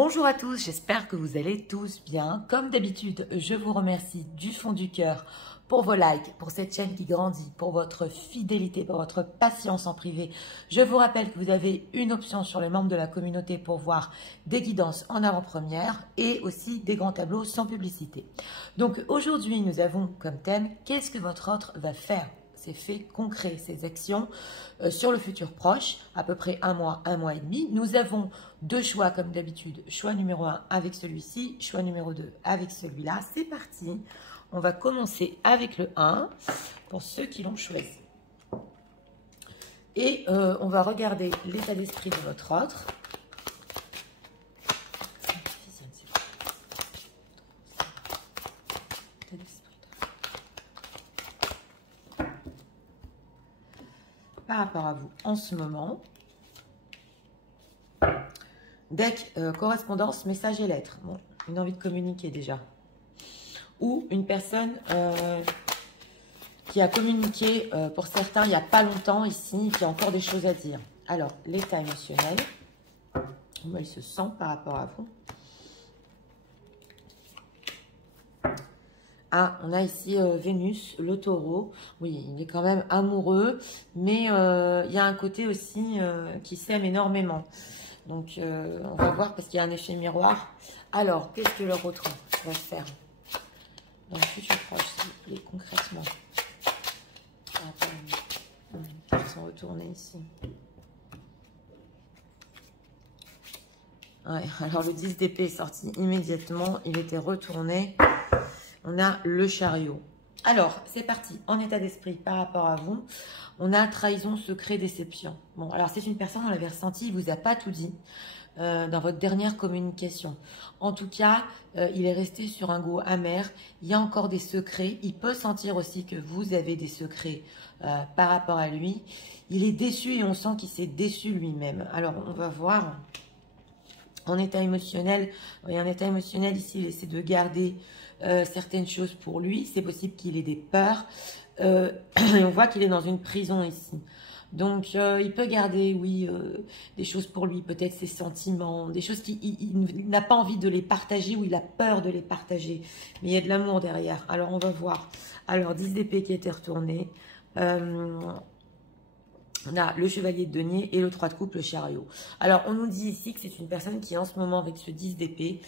Bonjour à tous, j'espère que vous allez tous bien. Comme d'habitude, je vous remercie du fond du cœur pour vos likes, pour cette chaîne qui grandit, pour votre fidélité, pour votre patience en privé. Je vous rappelle que vous avez une option sur les membres de la communauté pour voir des guidances en avant-première et aussi des grands tableaux sans publicité. Donc aujourd'hui, nous avons comme thème « Qu'est-ce que votre autre va faire ?» Ces faits concrets, ces actions sur le futur proche, à peu près un mois et demi. Nous avons deux choix comme d'habitude. Choix numéro 1 avec celui-ci, choix numéro 2 avec celui-là. C'est parti. On va commencer avec le 1 pour ceux qui l'ont choisi. Et on va regarder l'état d'esprit de votre autre. Par rapport à vous en ce moment. Deck, correspondance, message et lettres. Bon, une envie de communiquer déjà. Ou une personne qui a communiqué pour certains il n'y a pas longtemps ici, qui a encore des choses à dire. Alors, l'état émotionnel. Comment il se sent par rapport à vous? Ah, on a ici Vénus, le taureau. Oui, il est quand même amoureux, mais il y a un côté aussi qui s'aime énormément. Donc, on va voir parce qu'il y a un effet miroir. Alors, qu'est-ce que leur autre va faire dans le futur proche, s'il vous plaît, concrètement? Ils sont retournés ici. Ouais, alors le 10 d'épée est sorti immédiatement. Il était retourné. On a le chariot. Alors, c'est parti. En état d'esprit par rapport à vous, on a trahison, secret, déception. Bon, alors c'est une personne, on l'avait ressenti, il ne vous a pas tout dit dans votre dernière communication. En tout cas, il est resté sur un goût amer. Il y a encore des secrets. Il peut sentir aussi que vous avez des secrets par rapport à lui. Il est déçu et on sent qu'il s'est déçu lui-même. Alors, on va voir en état émotionnel. Il y a un état émotionnel ici, il essaie de garder certaines choses pour lui. C'est possible qu'il ait des peurs. Et on voit qu'il est dans une prison ici. Donc, il peut garder, oui, des choses pour lui, peut-être ses sentiments, des choses qu'il n'a pas envie de les partager ou il a peur de les partager. Mais il y a de l'amour derrière. Alors, on va voir. Alors, 10 d'épée qui était retourné. On a le chevalier de denier et le 3 de coupe, le chariot. Alors, on nous dit ici que c'est une personne qui, en ce moment, avec ce 10 d'épée,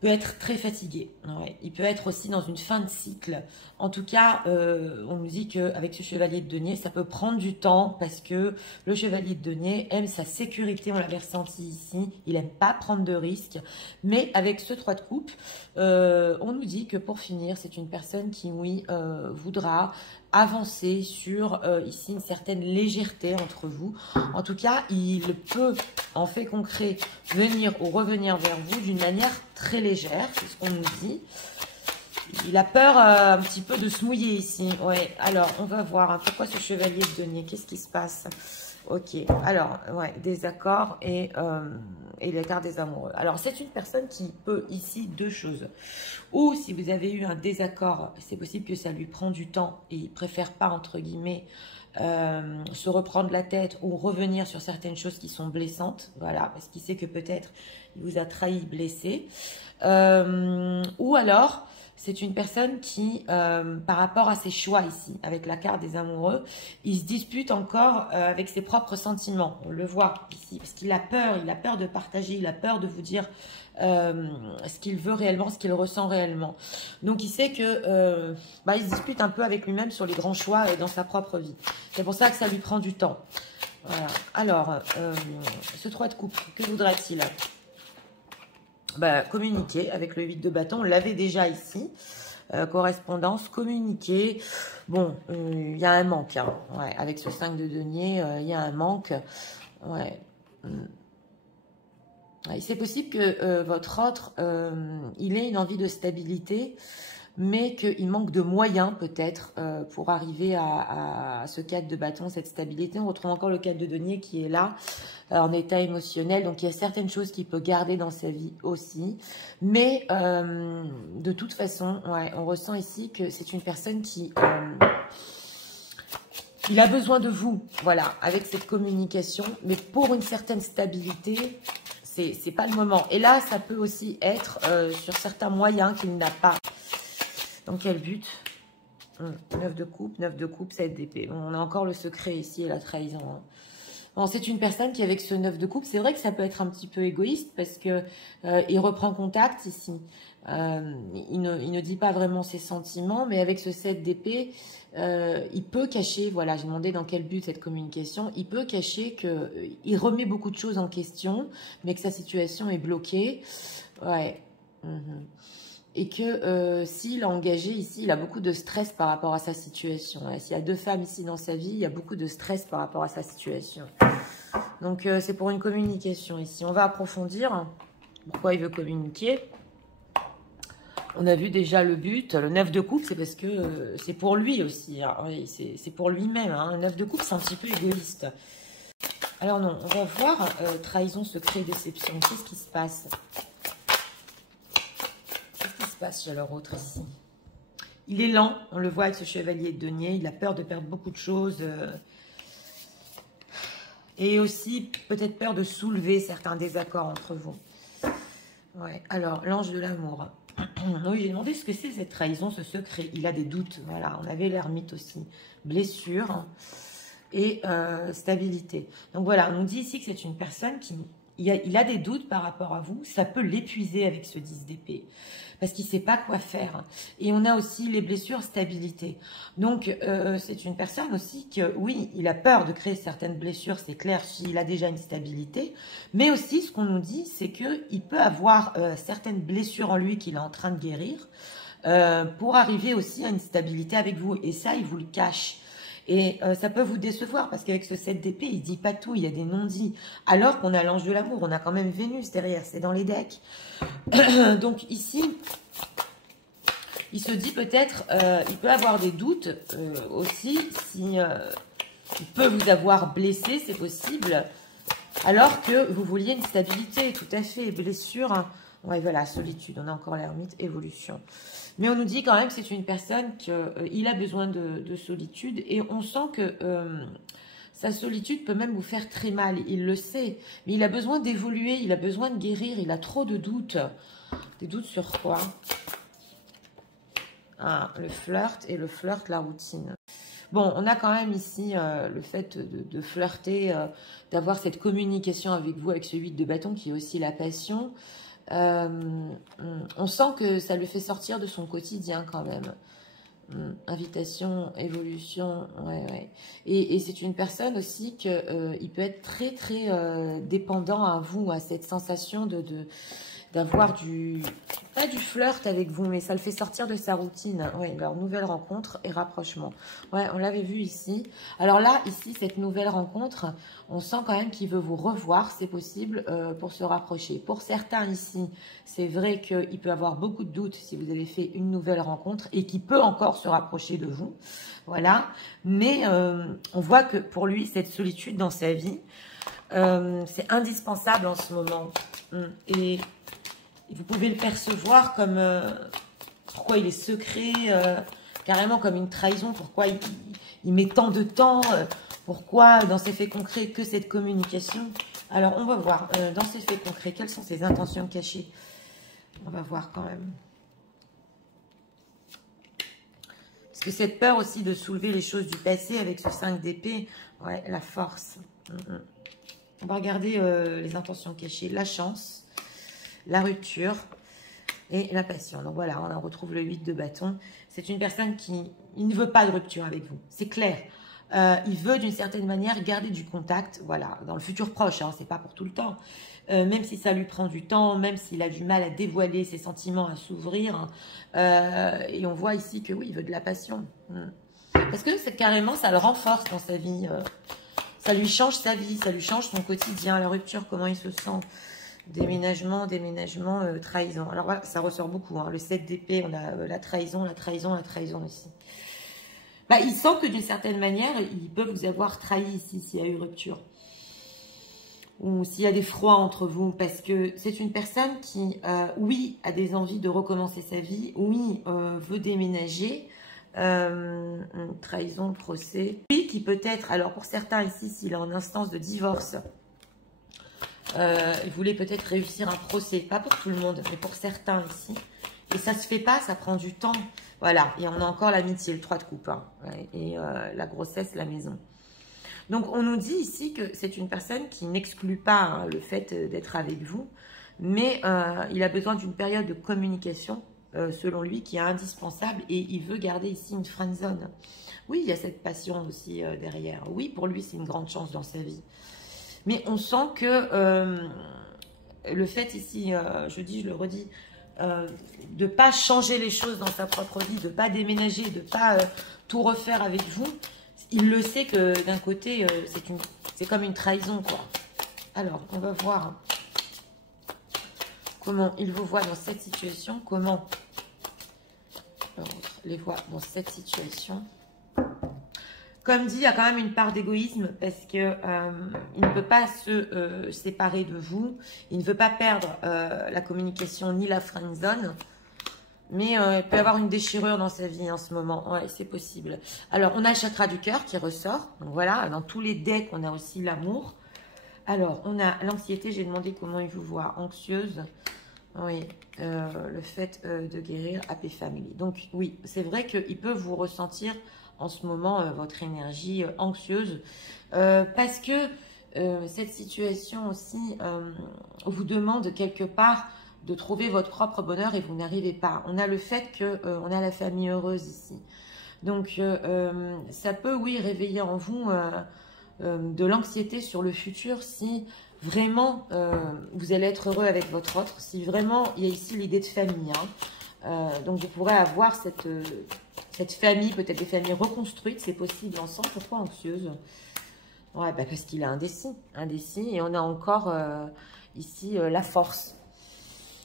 peut être très fatigué. Ouais. Il peut être aussi dans une fin de cycle. En tout cas, on nous dit qu'avec ce chevalier de denier, ça peut prendre du temps parce que le chevalier de denier aime sa sécurité. On l'avait ressenti ici. Il n'aime pas prendre de risques. Mais avec ce 3 de coupe, on nous dit que pour finir, c'est une personne qui, oui, voudra avancer sur ici une certaine légèreté entre vous. En tout cas, il peut, en fait concret, venir ou revenir vers vous d'une manière très légère, c'est ce qu'on nous dit. Il a peur un petit peu de se mouiller ici. Ouais. Alors, on va voir hein, pourquoi ce chevalier de denier. Qu'est-ce qui se passe? Ok. Alors, ouais, désaccord et l'écart des amoureux. Alors, c'est une personne qui peut ici deux choses. Ou si vous avez eu un désaccord, c'est possible que ça lui prend du temps et il préfère pas, entre guillemets, se reprendre la tête ou revenir sur certaines choses qui sont blessantes. Voilà, parce qu'il sait que peut-être il vous a trahi, blessé. Ou alors, c'est une personne qui, par rapport à ses choix ici, avec la carte des amoureux, il se dispute encore avec ses propres sentiments. On le voit ici, parce qu'il a peur de partager, il a peur de vous dire ce qu'il veut réellement, ce qu'il ressent réellement. Donc, il sait que il se dispute un peu avec lui-même sur les grands choix dans sa propre vie. C'est pour ça que ça lui prend du temps. Voilà. Alors, ce 3 de coupe, que voudra-t-il ? Communiquer avec le 8 de bâton, on l'avait déjà ici, correspondance, communiquer, bon, il y a un manque, hein. Ouais, avec ce 5 de denier, il y a un manque, ouais. C'est possible que votre autre, il ait une envie de stabilité, mais qu'il manque de moyens peut-être pour arriver à ce 4 de bâton, cette stabilité. On retrouve encore le 4 de denier qui est là, en état émotionnel. Donc, il y a certaines choses qu'il peut garder dans sa vie aussi. Mais de toute façon, ouais, on ressent ici que c'est une personne qui... il a besoin de vous, voilà, avec cette communication. Mais pour une certaine stabilité... c'est pas le moment. Et là, ça peut aussi être sur certains moyens qu'il n'a pas. Dans quel but? 9 de coupe, 7 d'épée. On a encore le secret ici et la trahison. Hein. Bon, c'est une personne qui, avec ce 9 de coupe, c'est vrai que ça peut être un petit peu égoïste parce que il reprend contact ici. Il ne dit pas vraiment ses sentiments, mais avec ce 7 d'épée, il peut cacher, voilà, j'ai demandé dans quel but cette communication, il peut cacher qu'il remet beaucoup de choses en question, mais que sa situation est bloquée. Ouais. Et que s'il a engagé ici, il a beaucoup de stress par rapport à sa situation. S'il y a 2 femmes ici dans sa vie, il y a beaucoup de stress par rapport à sa situation. Donc, c'est pour une communication ici. On va approfondir pourquoi il veut communiquer. On a vu déjà le but. Le 9 de coupe, c'est parce que c'est pour lui aussi. Hein. Oui, c'est pour lui-même. Hein. Le 9 de coupe, c'est un petit peu égoïste. Alors non, on va voir trahison, secret, déception. Qu'est-ce qui se passe? Passe chez leur autre ici. Il est lent, on le voit avec ce chevalier de denier, il a peur de perdre beaucoup de choses et aussi peut-être peur de soulever certains désaccords entre vous. Ouais. Alors, l'ange de l'amour. Oui, j'ai demandé ce que c'est cette trahison, ce secret. Il a des doutes, voilà, on avait l'ermite aussi. Blessure et stabilité. Donc voilà, on nous dit ici que c'est une personne qui... Il a des doutes par rapport à vous, ça peut l'épuiser avec ce 10 d'épée. Parce qu'il ne sait pas quoi faire. Et on a aussi les blessures, stabilité. Donc, c'est une personne aussi que, oui, il a peur de créer certaines blessures, c'est clair, s'il a déjà une stabilité. Mais aussi, ce qu'on nous dit, c'est qu'il peut avoir certaines blessures en lui qu'il est en train de guérir pour arriver aussi à une stabilité avec vous. Et ça, il vous le cache. Et ça peut vous décevoir parce qu'avec ce 7 d'épée, il ne dit pas tout, il y a des non-dits. Alors qu'on a l'ange de l'amour, on a quand même Vénus derrière, c'est dans les decks. Donc ici, il se dit peut-être, il peut avoir des doutes aussi, si il peut vous avoir blessé, c'est possible, alors que vous vouliez une stabilité, tout à fait, blessure. Hein. Ouais, voilà, solitude, on a encore l'ermite, évolution. Mais on nous dit quand même que c'est une personne qu'il a besoin de solitude et on sent que sa solitude peut même vous faire très mal. Il le sait, mais il a besoin d'évoluer, il a besoin de guérir, il a trop de doutes. Des doutes sur quoi? Ah, le flirt et le flirt, la routine. Bon, on a quand même ici le fait de flirter, d'avoir cette communication avec vous, avec ce 8 de bâton qui est aussi la passion. On sent que ça le fait sortir de son quotidien quand même. Invitation, évolution, ouais. Et c'est une personne aussi qu'il peut être très très dépendant à vous, à cette sensation d'avoir pas du flirt avec vous, mais ça le fait sortir de sa routine. Ouais, leur nouvelle rencontre et rapprochement. Ouais, on l'avait vu ici. Alors là, ici, cette nouvelle rencontre, on sent quand même qu'il veut vous revoir, c'est possible, pour se rapprocher. Pour certains ici, c'est vrai qu'il peut avoir beaucoup de doutes si vous avez fait une nouvelle rencontre et qu'il peut encore se rapprocher de vous. Voilà. Mais on voit que pour lui, cette solitude dans sa vie, c'est indispensable en ce moment. Et vous pouvez le percevoir comme pourquoi il est secret, carrément comme une trahison, pourquoi il met tant de temps, pourquoi dans ses faits concrets que cette communication. Alors on va voir dans ses faits concrets quelles sont ses intentions cachées. On va voir quand même. Parce que cette peur aussi de soulever les choses du passé avec ce 5 d'épée, ouais, la force. On va regarder les intentions cachées, la chance, la rupture et la passion. Donc voilà, on retrouve le 8 de bâton. C'est une personne qui ne veut pas de rupture avec vous, c'est clair. Il veut d'une certaine manière garder du contact, voilà, dans le futur proche, hein, c'est pas pour tout le temps. Même si ça lui prend du temps, même s'il a du mal à dévoiler ses sentiments, à s'ouvrir. Et on voit ici que oui, il veut de la passion. Parce que c'est carrément, ça le renforce dans sa vie. Ça lui change sa vie, ça lui change son quotidien, la rupture, comment il se sent. Déménagement, trahison. Alors voilà, ça ressort beaucoup. Hein. Le 7 d'épée, on a la trahison ici. Bah, il sent que d'une certaine manière, il peut vous avoir trahi ici s'il y a eu rupture. Ou s'il y a des froids entre vous. Parce que c'est une personne qui, oui, a des envies de recommencer sa vie. Oui, veut déménager. Trahison, procès. Oui, qui peut être, alors pour certains ici, s'il est en instance de divorce, Il voulait peut-être réussir un procès, pas pour tout le monde, mais pour certains ici. Et ça se fait pas, ça prend du temps. Voilà, et on a encore l'amitié, le 3 de coupe, hein, et la grossesse, la maison. Donc, on nous dit ici que c'est une personne qui n'exclut pas hein, le fait d'être avec vous, mais il a besoin d'une période de communication, selon lui, qui est indispensable, et il veut garder ici une friend zone. Oui, il y a cette passion aussi derrière. Oui, pour lui, c'est une grande chance dans sa vie. Mais on sent que le fait ici, je dis, je le redis, de ne pas changer les choses dans sa propre vie, de ne pas déménager, de ne pas tout refaire avec vous, il le sait que d'un côté, c'est comme une trahison, quoi. Alors, on va voir comment il vous voit dans cette situation, comment l'autre les voit dans cette situation. Comme dit, il y a quand même une part d'égoïsme parce que il ne peut pas se séparer de vous. Il ne veut pas perdre la communication ni la friend zone. Mais il peut y avoir une déchirure dans sa vie en ce moment. Ouais, c'est possible. Alors, on a le chakra du cœur qui ressort. Donc voilà, dans tous les decks, on a aussi l'amour. Alors, on a l'anxiété. J'ai demandé comment il vous voit. Anxieuse. Oui, le fait de guérir Happy Family. Donc oui, c'est vrai qu'il peut vous ressentir en ce moment votre énergie anxieuse parce que cette situation aussi vous demande quelque part de trouver votre propre bonheur et vous n'arrivez pas. On a le fait que on a la famille heureuse ici. Donc ça peut oui réveiller en vous de l'anxiété sur le futur si vraiment vous allez être heureux avec votre autre, si vraiment il y a ici l'idée de famille. Hein. Donc vous pourrez avoir cette famille, peut-être des familles reconstruites, c'est possible ensemble. Pourquoi anxieuse? Ouais, bah parce qu'il est indécis, et on a encore ici la force.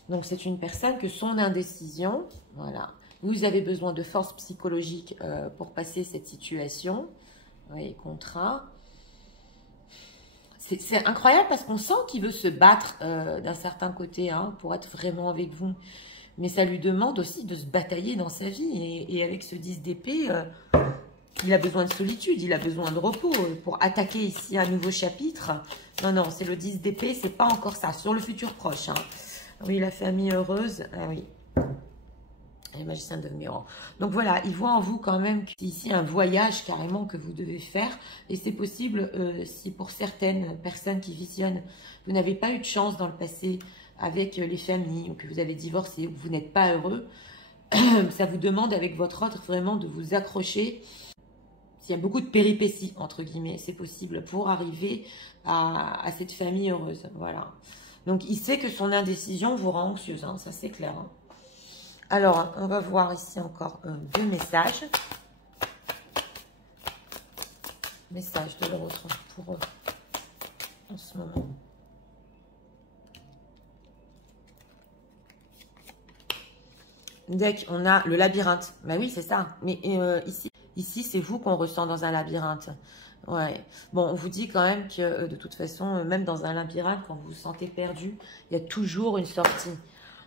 Donc c'est une personne que son indécision, voilà, vous avez besoin de force psychologique pour passer cette situation. Oui, contrat. C'est incroyable parce qu'on sent qu'il veut se battre d'un certain côté hein, pour être vraiment avec vous. Mais ça lui demande aussi de se batailler dans sa vie. Et avec ce 10 d'épée, il a besoin de solitude, il a besoin de repos pour attaquer ici un nouveau chapitre. Non, non, c'est le 10 d'épée, c'est pas encore ça. Sur le futur proche. Hein. Oui, la famille heureuse. Ah oui. Les magiciens de Miran. Donc voilà, il voit en vous quand même qu'il y a ici un voyage carrément que vous devez faire. Et c'est possible si pour certaines personnes qui visionnent, vous n'avez pas eu de chance dans le passé avec les familles, ou que vous avez divorcé, ou que vous n'êtes pas heureux, ça vous demande avec votre autre vraiment de vous accrocher. S'il y a beaucoup de péripéties, entre guillemets, c'est possible pour arriver à cette famille heureuse. Voilà. Donc il sait que son indécision vous rend anxieuse, hein, ça c'est clair. Hein. Alors, on va voir ici encore deux messages. Message de l'autre pour eux en ce moment. Deck, on a le labyrinthe. Bah oui, c'est ça. Mais ici c'est vous qu'on ressent dans un labyrinthe. Ouais. Bon, on vous dit quand même que de toute façon, même dans un labyrinthe, quand vous vous sentez perdu, il y a toujours une sortie.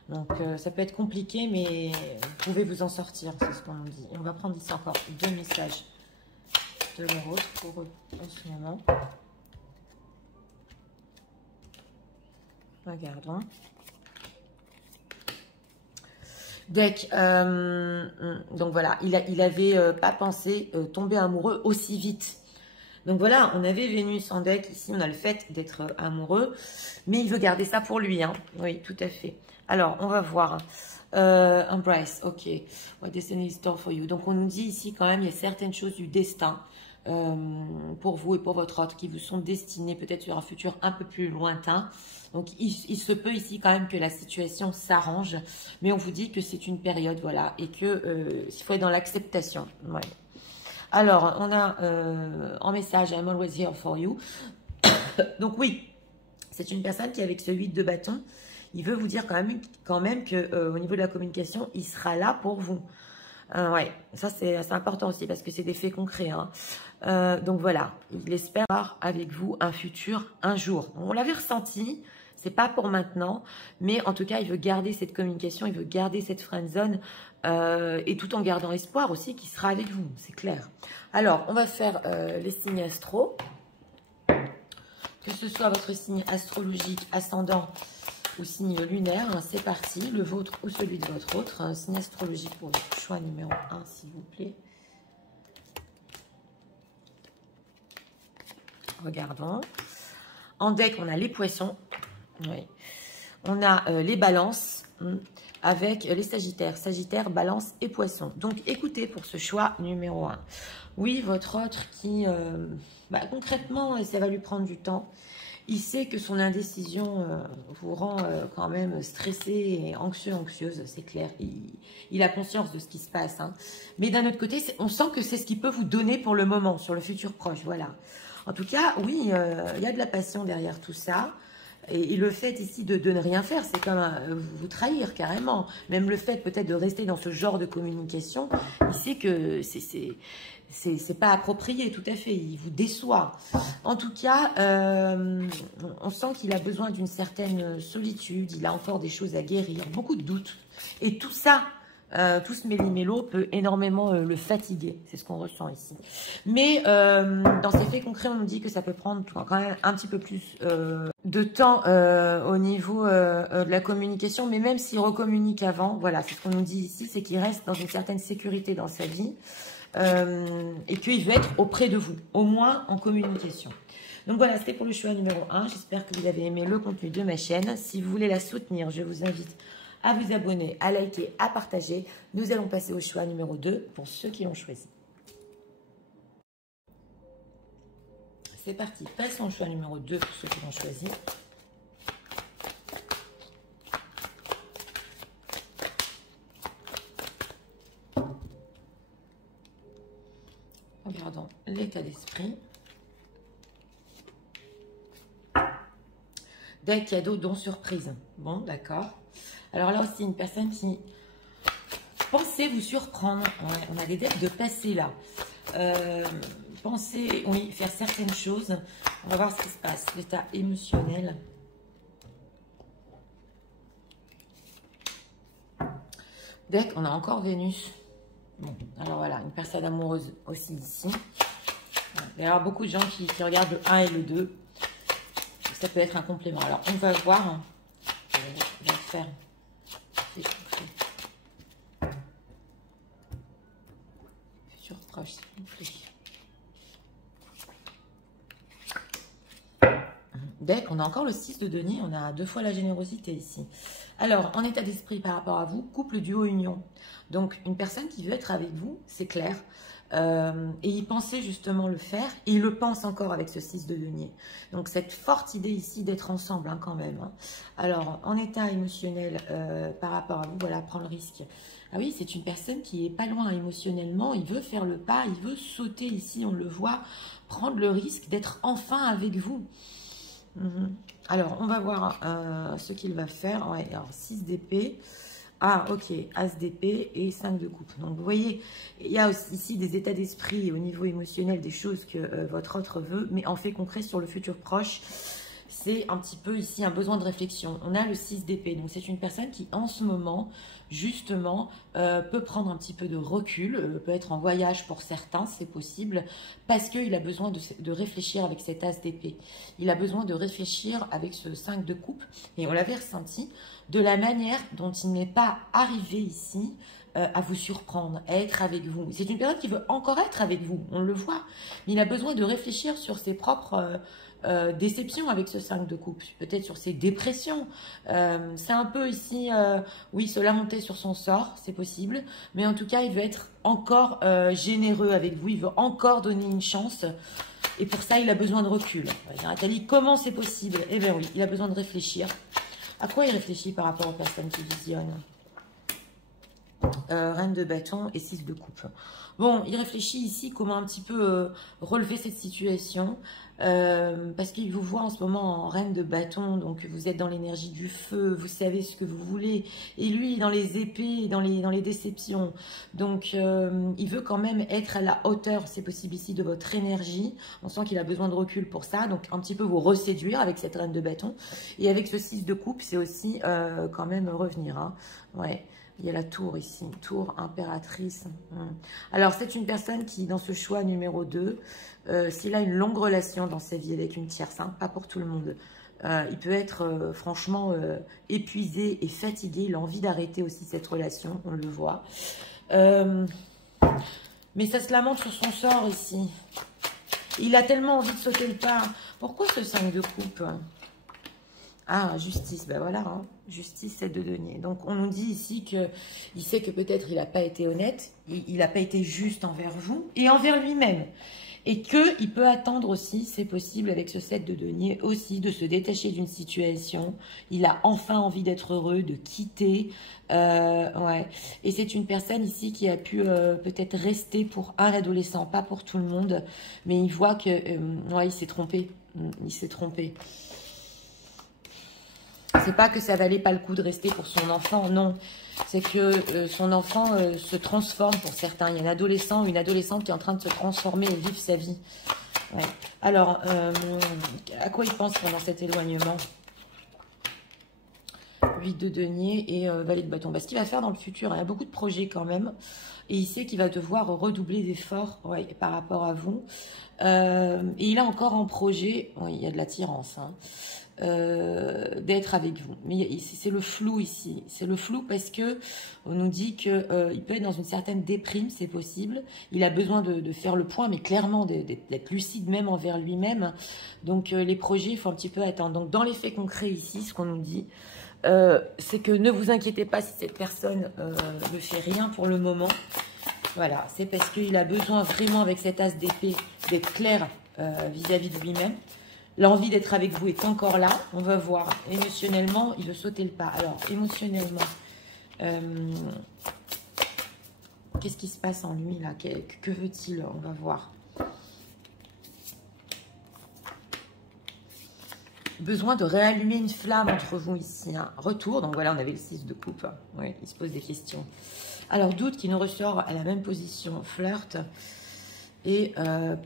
Donc, ça peut être compliqué, mais vous pouvez vous en sortir, c'est ce qu'on nous dit. Et on va prendre ici encore deux messages de l'autre pour eux en ce moment. Regardons. Deck, donc voilà, il avait pas pensé tomber amoureux aussi vite. Donc voilà, on avait Vénus en deck, ici on a le fait d'être amoureux, mais il veut garder ça pour lui, hein. Oui, tout à fait. Alors, on va voir. Embrace, ok. What destiny is store for you. Donc, on nous dit ici quand même, il y a certaines choses du destin pour vous et pour votre autre qui vous sont destinées peut-être sur un futur un peu plus lointain. Donc, il se peut ici quand même que la situation s'arrange, mais on vous dit que c'est une période, voilà, et que il faut être dans l'acceptation. Ouais. Alors, on a en message, I'm always here for you. Donc, oui, c'est une personne qui, avec ce 8 de bâton, il veut vous dire quand même que au niveau de la communication, il sera là pour vous. Ouais, ça c'est important aussi parce que c'est des faits concrets. Hein. Donc voilà, il espère avoir avec vous un futur, un jour. On l'avait ressenti, c'est pas pour maintenant, mais en tout cas, il veut garder cette communication, il veut garder cette friend zone et tout en gardant espoir aussi qu'il sera avec vous, c'est clair. Alors, on va faire les signes astro. que ce soit votre signe astrologique, ascendant ou signe lunaire. C'est parti, le vôtre ou celui de votre autre. Un signe astrologique pour votre choix numéro 1, s'il vous plaît. Regardons. En deck, on a les poissons. Oui. On a les balances avec les sagittaires. Sagittaire, balance et poisson. Donc, écoutez pour ce choix numéro 1. Oui, votre autre qui, concrètement, ça va lui prendre du temps. Il sait que son indécision vous rend quand même stressé et anxieuse, c'est clair. Il a conscience de ce qui se passe. Hein. Mais d'un autre côté, on sent que c'est ce qu'il peut vous donner pour le moment, sur le futur proche. Voilà. En tout cas, oui, il y a de la passion derrière tout ça. Et le fait ici de ne rien faire, c'est comme vous trahir carrément. Même le fait peut-être de rester dans ce genre de communication, il sait que c'est pas approprié, tout à fait. Il vous déçoit. En tout cas, on sent qu'il a besoin d'une certaine solitude. Il a encore des choses à guérir, beaucoup de doutes. Et tout ça, tout ce méli-mélo peut énormément le fatiguer. C'est ce qu'on ressent ici. Mais dans ces faits concrets, on nous dit que ça peut prendre quand même un petit peu plus de temps au niveau de la communication. Mais même s'il recommunique avant, voilà, c'est ce qu'on nous dit ici, c'est qu'il reste dans une certaine sécurité dans sa vie et qu'il veut être auprès de vous, au moins en communication. Donc voilà, c'était pour le choix numéro 1. J'espère que vous avez aimé le contenu de ma chaîne. Si vous voulez la soutenir, je vous invite à vous abonner, à liker, à partager. Nous allons passer au choix numéro 2 pour ceux qui l'ont choisi. C'est parti, passons au choix numéro 2 pour ceux qui l'ont choisi. Regardons l'état d'esprit. Deck cadeau, don surprise. Bon, d'accord. Alors là aussi, une personne qui pensait vous surprendre. Ouais, on a des decks de passé là. Pensez, oui, faire certaines choses. On va voir ce qui se passe. L'état émotionnel. Deck, on a encore Vénus. Bon, alors voilà, une personne amoureuse aussi ici. Il y a beaucoup de gens qui regardent le 1 et le 2. Ça peut être un complément. Alors, on va voir. Je vais faire. Futur proche, s'il vous plaît. Deck, on a encore le 6 de denier. On a 2 fois la générosité ici. Alors, en état d'esprit par rapport à vous, couple, duo, union. Donc, une personne qui veut être avec vous, c'est clair. Et il pensait justement le faire. Et il le pense encore avec ce 6 de denier. Donc, cette forte idée ici d'être ensemble hein, quand même. Hein. Alors, en état émotionnel par rapport à vous, voilà, prend le risque. Ah oui, c'est une personne qui est pas loin émotionnellement. Il veut faire le pas, il veut sauter ici, on le voit. Prendre le risque d'être enfin avec vous. Alors, on va voir ce qu'il va faire. Ouais, alors, 6 d'épée. Ah, ok. As d'épée et 5 de coupe. Donc, vous voyez, il y a aussi ici des états d'esprit au niveau émotionnel, des choses que votre autre veut. Mais en fait concret, sur le futur proche, c'est un petit peu ici un besoin de réflexion. On a le 6 d'épée. Donc, c'est une personne qui, en ce moment, justement, peut prendre un petit peu de recul, peut être en voyage pour certains, c'est possible, parce qu'il a besoin de réfléchir avec cet as d'épée. Il a besoin de réfléchir avec ce 5 de coupe, et on l'avait ressenti, de la manière dont il n'est pas arrivé ici à vous surprendre, à être avec vous. C'est une personne qui veut encore être avec vous, on le voit, mais il a besoin de réfléchir sur ses propres déceptions avec ce 5 de coupe, peut-être sur ses dépressions. C'est un peu ici, oui, se lamenter sur son sort, c'est possible, mais en tout cas, il veut être encore généreux avec vous, il veut encore donner une chance, et pour ça, il a besoin de recul. Nathalie, comment c'est possible? Eh bien oui, il a besoin de réfléchir. À quoi il réfléchit par rapport aux personnes qui visionnent? Reine de bâton et 6 de coupe. Bon, il réfléchit ici comment un petit peu relever cette situation. Parce qu'il vous voit en ce moment en reine de bâton. Donc, vous êtes dans l'énergie du feu. Vous savez ce que vous voulez. Et lui, dans les épées, dans les déceptions. Donc, il veut quand même être à la hauteur, c'est possible ici, de votre énergie. On sent qu'il a besoin de recul pour ça. Donc, un petit peu vous reséduire avec cette reine de bâton. Et avec ce 6 de coupe, c'est aussi quand même revenir. Hein. Ouais. Il y a la tour ici, tour impératrice. Alors, c'est une personne qui, dans ce choix numéro 2, s'il a une longue relation dans sa vie avec une tierce, hein, pas pour tout le monde, il peut être franchement épuisé et fatigué. Il a envie d'arrêter aussi cette relation, on le voit. Mais ça se lamente sur son sort ici. Il a tellement envie de sauter le pas. Pourquoi ce 5 de coupe? Ah, justice, ben voilà, hein. Justice, 7 de denier. Donc, on nous dit ici qu'il sait que peut-être il n'a pas été honnête, il n'a pas été juste envers vous et envers lui-même. Et qu'il peut attendre aussi, c'est possible avec ce 7 de denier aussi, de se détacher d'une situation. Il a enfin envie d'être heureux, de quitter. Ouais. Et c'est une personne ici qui a pu peut-être rester pour un adolescent, pas pour tout le monde. Mais il voit que, ouais, il s'est trompé. Il s'est trompé. C'est pas que ça valait pas le coup de rester pour son enfant, non. C'est que son enfant se transforme pour certains. Il y a un adolescent ou une adolescente qui est en train de se transformer et vivre sa vie. Ouais. Alors, à quoi il pense pendant cet éloignement? 8 de denier et valet de bâton. Bah, ce qu'il va faire dans le futur, il y a beaucoup de projets quand même. Et il sait qu'il va devoir redoubler d'efforts, ouais, par rapport à vous. Et il a encore en projet, ouais, il y a de l'attirance, hein, d'être avec vous. Mais c'est le flou ici. C'est le flou parce que on nous dit que il peut être dans une certaine déprime, c'est possible. Il a besoin de faire le point, mais clairement d'être lucide même envers lui-même. Donc les projets, il faut un petit peu attendre. Donc dans les faits concrets ici, ce qu'on nous dit, c'est que ne vous inquiétez pas si cette personne ne fait rien pour le moment. Voilà, c'est parce qu'il a besoin vraiment avec cet as d'épée d'être clair vis-à-vis de lui-même. L'envie d'être avec vous est encore là. On va voir. Émotionnellement, il veut sauter le pas. Alors, émotionnellement, qu'est-ce qui se passe en lui là? Que veut-il? On va voir. Besoin de réallumer une flamme entre vous ici. Hein. Retour. Donc voilà, on avait le 6 de coupe. Oui, il se pose des questions. Alors, doute qui nous ressort à la même position. Flirt. Et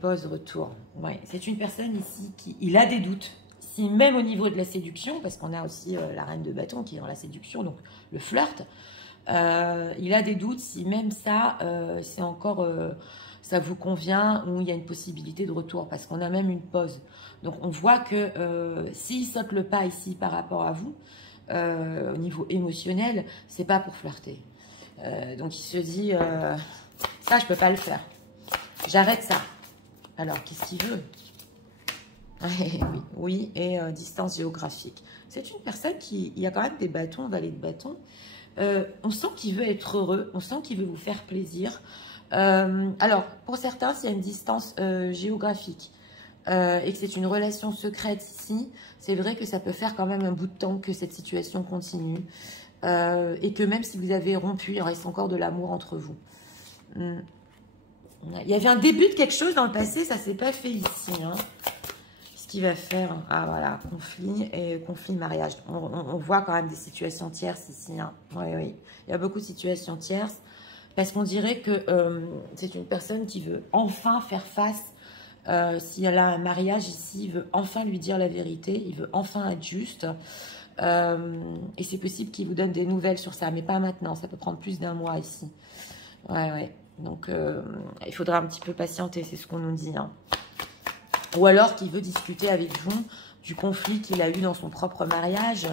pause, retour. Ouais, c'est une personne ici il a des doutes. Si même au niveau de la séduction, parce qu'on a aussi la reine de bâton qui est dans la séduction, donc le flirt, il a des doutes si même ça, c'est encore, ça vous convient ou il y a une possibilité de retour, parce qu'on a même une pause. Donc on voit que s'il saute le pas ici par rapport à vous, au niveau émotionnel, c'est pas pour flirter. Donc il se dit, ça je peux pas le faire. J'arrête ça. Alors, qu'est-ce qu'il veut? Oui, et distance géographique. C'est une personne qui... Il y a quand même des bâtons, valet de bâton. On sent qu'il veut être heureux. On sent qu'il veut vous faire plaisir. Alors, pour certains, s'il y a une distance géographique et que c'est une relation secrète ici, c'est vrai que ça peut faire quand même un bout de temps que cette situation continue. Et que même si vous avez rompu, il reste encore de l'amour entre vous. Il y avait un début de quelque chose dans le passé, ça ne s'est pas fait ici. Hein. Ce qu'il va faire, ah voilà, conflit et conflit de mariage. On voit quand même des situations tierces ici. Hein. Oui, oui, il y a beaucoup de situations tierces. Parce qu'on dirait que c'est une personne qui veut enfin faire face. Si elle a un mariage ici, il veut enfin lui dire la vérité. Il veut enfin être juste. Et c'est possible qu'il vous donne des nouvelles sur ça, mais pas maintenant. Ça peut prendre plus d'un mois ici. Ouais, ouais. Donc, il faudra un petit peu patienter, c'est ce qu'on nous dit. Hein. Ou alors qu'il veut discuter avec vous du conflit qu'il a eu dans son propre mariage,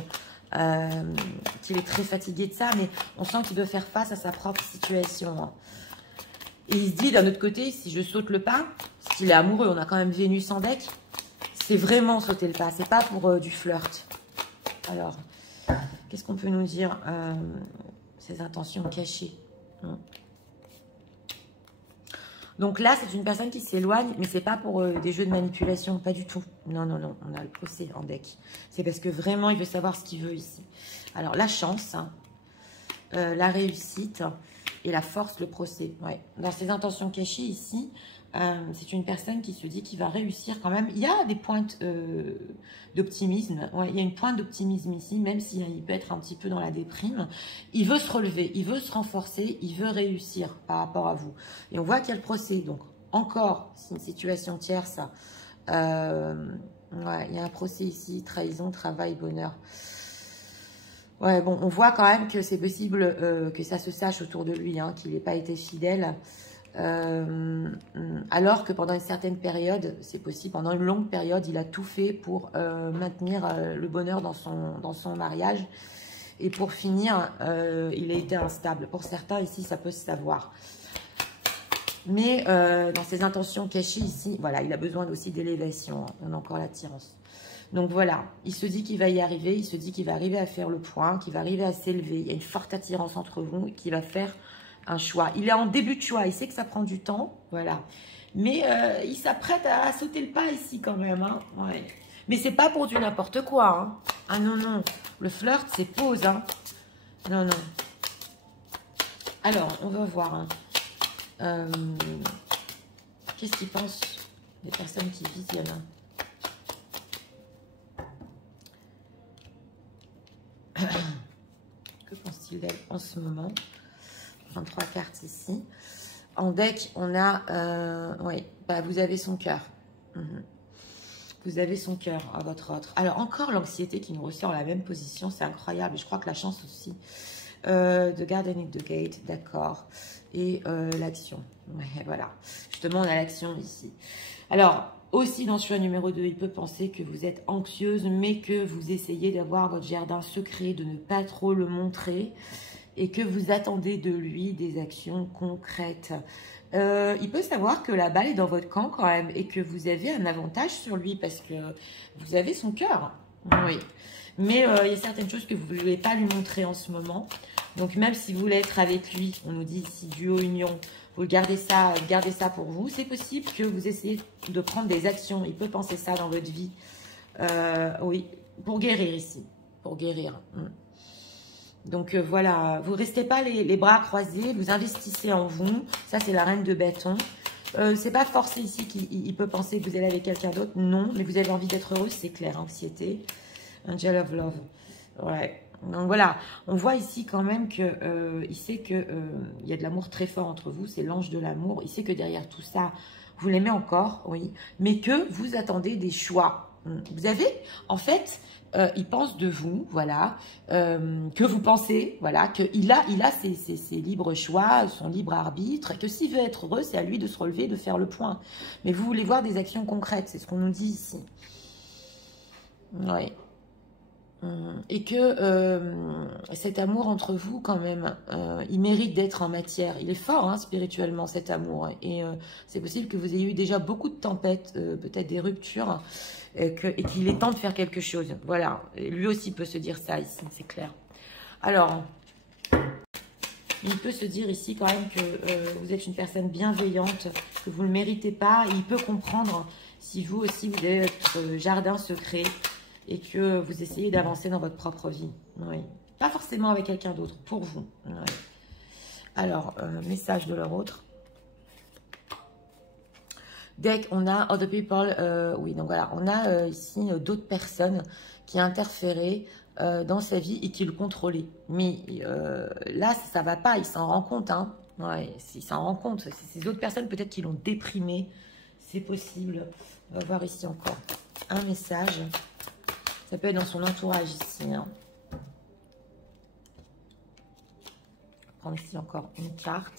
qu'il est très fatigué de ça, mais on sent qu'il veut faire face à sa propre situation. Hein. Et il se dit, d'un autre côté, si je saute le pas, s'il est amoureux, on a quand même Vénus en deck, c'est vraiment sauter le pas, c'est pas pour du flirt. Alors, qu'est-ce qu'on peut nous dire? Ses intentions cachées. Donc là, c'est une personne qui s'éloigne, mais c'est pas pour des jeux de manipulation, pas du tout. Non, non, non, on a le procès en deck. C'est parce que vraiment, il veut savoir ce qu'il veut ici. Alors, la chance, hein, la réussite et la force, le procès. Ouais. Dans ses intentions cachées ici, c'est une personne qui se dit qu'il va réussir quand même. Il y a des pointes d'optimisme. Ouais, il y a une pointe d'optimisme ici, même s'il peut être un petit peu dans la déprime. Il veut se relever, il veut se renforcer, il veut réussir par rapport à vous. Et on voit qu'il y a le procès. Donc, encore, c'est une situation tierce. Ouais, il y a un procès ici, trahison, travail, bonheur. Ouais, bon, on voit quand même que c'est possible que ça se sache autour de lui, hein, qu'il n'ait pas été fidèle. Alors que pendant une certaine période, c'est possible, pendant une longue période, il a tout fait pour maintenir le bonheur dans son mariage. Et pour finir, il a été instable. Pour certains, ici, ça peut se savoir. Mais dans ses intentions cachées ici, voilà, il a besoin aussi d'élévation. Hein. On a encore l'attirance. Donc voilà, il se dit qu'il va y arriver, il se dit qu'il va arriver à faire le point, qu'il va arriver à s'élever. Il y a une forte attirance entre vous et qu'il va faire un choix. Il est en début de choix, il sait que ça prend du temps, voilà. Mais il s'apprête à sauter le pas ici quand même. Hein. Ouais. Mais c'est pas pour du n'importe quoi. Hein. Ah non, non, le flirt, c'est pause. Hein. Non, non. Alors, on va voir. Hein. Qu'est-ce qu'ils pensent les personnes qui visionnent hein. Que pense-t-il d'elle en ce moment? 23 cartes ici. En deck, on a... oui, bah, vous avez son cœur. Vous avez son cœur à votre autre. Alors, encore l'anxiété qui nous ressort la même position. C'est incroyable. Et je crois que la chance aussi. The Garden of the Gate, d'accord. Et l'action. Ouais, voilà. Justement, on a l'action ici. Alors... Aussi, dans ce choix numéro 2, il peut penser que vous êtes anxieuse, mais que vous essayez d'avoir votre jardin secret, de ne pas trop le montrer, et que vous attendez de lui des actions concrètes. Il peut savoir que la balle est dans votre camp quand même, et que vous avez un avantage sur lui, parce que vous avez son cœur. Oui. Mais il y a certaines choses que vous ne voulez pas lui montrer en ce moment. Donc, même si vous voulez être avec lui, on nous dit ici duo union, vous gardez ça pour vous. C'est possible que vous essayez de prendre des actions. Il peut penser ça dans votre vie. Oui, pour guérir ici. Pour guérir. Donc, voilà. Vous ne restez pas les bras croisés. Vous investissez en vous. Ça, c'est la reine de bâton. C'est pas forcé ici qu'il peut penser que vous allez avec quelqu'un d'autre. Non, mais vous avez envie d'être heureuse, c'est clair. Anxiété. Angel of Love. Ouais. Donc voilà, on voit ici quand même que il sait que il y a de l'amour très fort entre vous, c'est l'ange de l'amour. Il sait que derrière tout ça, vous l'aimez encore, oui, mais que vous attendez des choix. Vous avez, en fait, il pense de vous, voilà, que vous pensez, voilà, qu'il a ses libres choix, son libre arbitre, et que s'il veut être heureux, c'est à lui de se relever, de faire le point. Mais vous voulez voir des actions concrètes, c'est ce qu'on nous dit ici. Oui. Et que cet amour entre vous, quand même, il mérite d'être en matière. Il est fort, hein, spirituellement, cet amour. Et c'est possible que vous ayez eu déjà beaucoup de tempêtes, peut-être des ruptures, et qu'il est temps de faire quelque chose. Voilà. Et lui aussi peut se dire ça ici, c'est clair. Alors, il peut se dire ici quand même que vous êtes une personne bienveillante, que vous ne le méritez pas. Et il peut comprendre si vous aussi, vous avez votre jardin secret, et que vous essayez d'avancer dans votre propre vie. Oui. Pas forcément avec quelqu'un d'autre, pour vous. Oui. Alors, message de leur autre. Deck, on a Other People. Oui, donc voilà, on a ici d'autres personnes qui interféraient dans sa vie et qui le contrôlaient. Mais là, ça va pas, il s'en rend compte. Hein. Ouais, il s'en rend compte. C'est ces autres personnes peut-être qui l'ont déprimé. C'est possible. On va voir ici encore un message. Ça peut être dans son entourage ici. Hein. Je vais prendre ici encore une carte.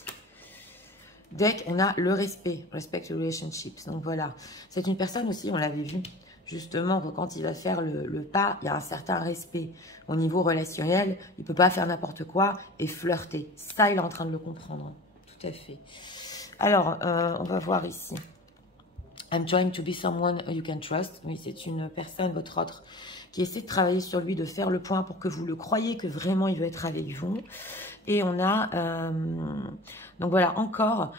Deck, on a le respect. Respect relationships. Donc voilà. C'est une personne aussi, on l'avait vu. Justement, quand il va faire le pas, il y a un certain respect. Au niveau relationnel, il ne peut pas faire n'importe quoi et flirter. Ça, il est en train de le comprendre. Tout à fait. Alors, on va voir ici. I'm trying to be someone you can trust. Oui, c'est une personne, votre autre, qui essaie de travailler sur lui, de faire le point pour que vous le croyez, que vraiment il veut être avec vous. Et on a, donc voilà, encore,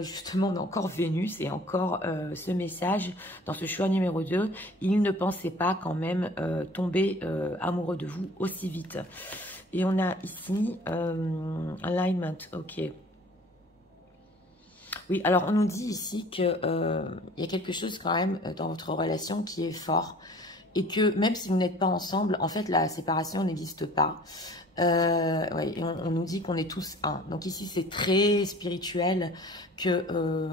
justement, on a encore Vénus et encore ce message dans ce choix numéro 2. Il ne pensait pas quand même tomber amoureux de vous aussi vite. Et on a ici, alignment, ok. Oui, alors on nous dit ici qu'il y a quelque chose quand même dans votre relation qui est fort. Et que même si vous n'êtes pas ensemble, en fait, la séparation n'existe pas. Ouais, on nous dit qu'on est tous un. Donc ici, c'est très spirituel, que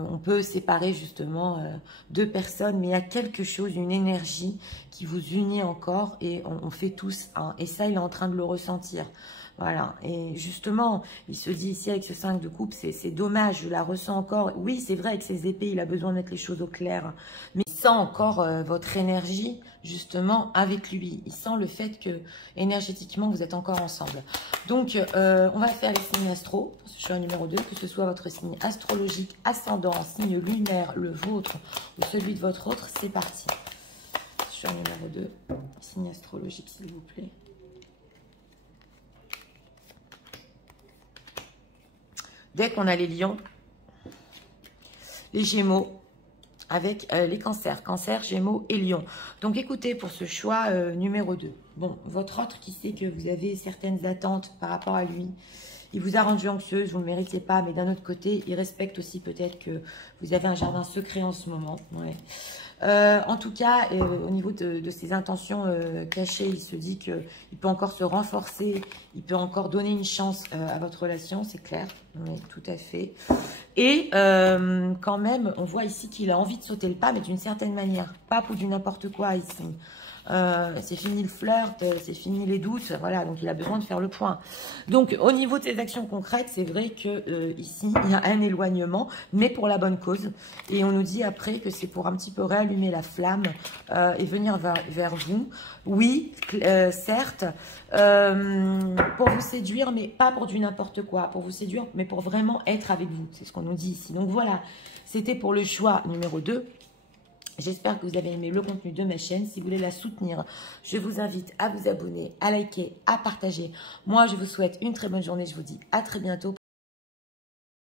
on peut séparer justement deux personnes, mais il y a quelque chose, une énergie qui vous unit encore et on fait tous un. Et ça, il est en train de le ressentir. Voilà, et justement, il se dit ici avec ce 5 de coupe, c'est dommage, je la ressens encore. Oui, c'est vrai, avec ses épées, il a besoin de mettre les choses au clair, mais il sent encore votre énergie, justement, avec lui. Il sent le fait que, énergétiquement, vous êtes encore ensemble. Donc, on va faire les signes astro, pour ce choix numéro 2, que ce soit votre signe astrologique, ascendant, signe lunaire, le vôtre, ou celui de votre autre, c'est parti. Choix numéro 2, signe astrologique, s'il vous plaît. Dès qu'on a les lions, les gémeaux, avec les cancers, cancer, gémeaux et lions. Donc écoutez, pour ce choix numéro 2, bon, votre autre qui sait que vous avez certaines attentes par rapport à lui, il vous a rendu anxieuse, vous ne le méritez pas, mais d'un autre côté, il respecte aussi peut-être que vous avez un jardin secret en ce moment. Ouais. En tout cas, au niveau de ses intentions cachées, il se dit qu'il peut encore se renforcer, il peut encore donner une chance à votre relation, c'est clair, oui, tout à fait. Et quand même, on voit ici qu'il a envie de sauter le pas, mais d'une certaine manière, pas pour du n'importe quoi ici. C'est fini le flirt, c'est fini les doutes, voilà, donc il a besoin de faire le point. Donc au niveau de ses actions concrètes, c'est vrai que ici il y a un éloignement, mais pour la bonne cause, et on nous dit après que c'est pour un petit peu réallumer la flamme et venir vers vous. Oui, certes, pour vous séduire, mais pas pour du n'importe quoi, pour vous séduire, mais pour vraiment être avec vous, c'est ce qu'on nous dit ici. Donc voilà, c'était pour le choix numéro 2. J'espère que vous avez aimé le contenu de ma chaîne. Si vous voulez la soutenir, je vous invite à vous abonner, à liker, à partager. Moi, je vous souhaite une très bonne journée. Je vous dis à très bientôt.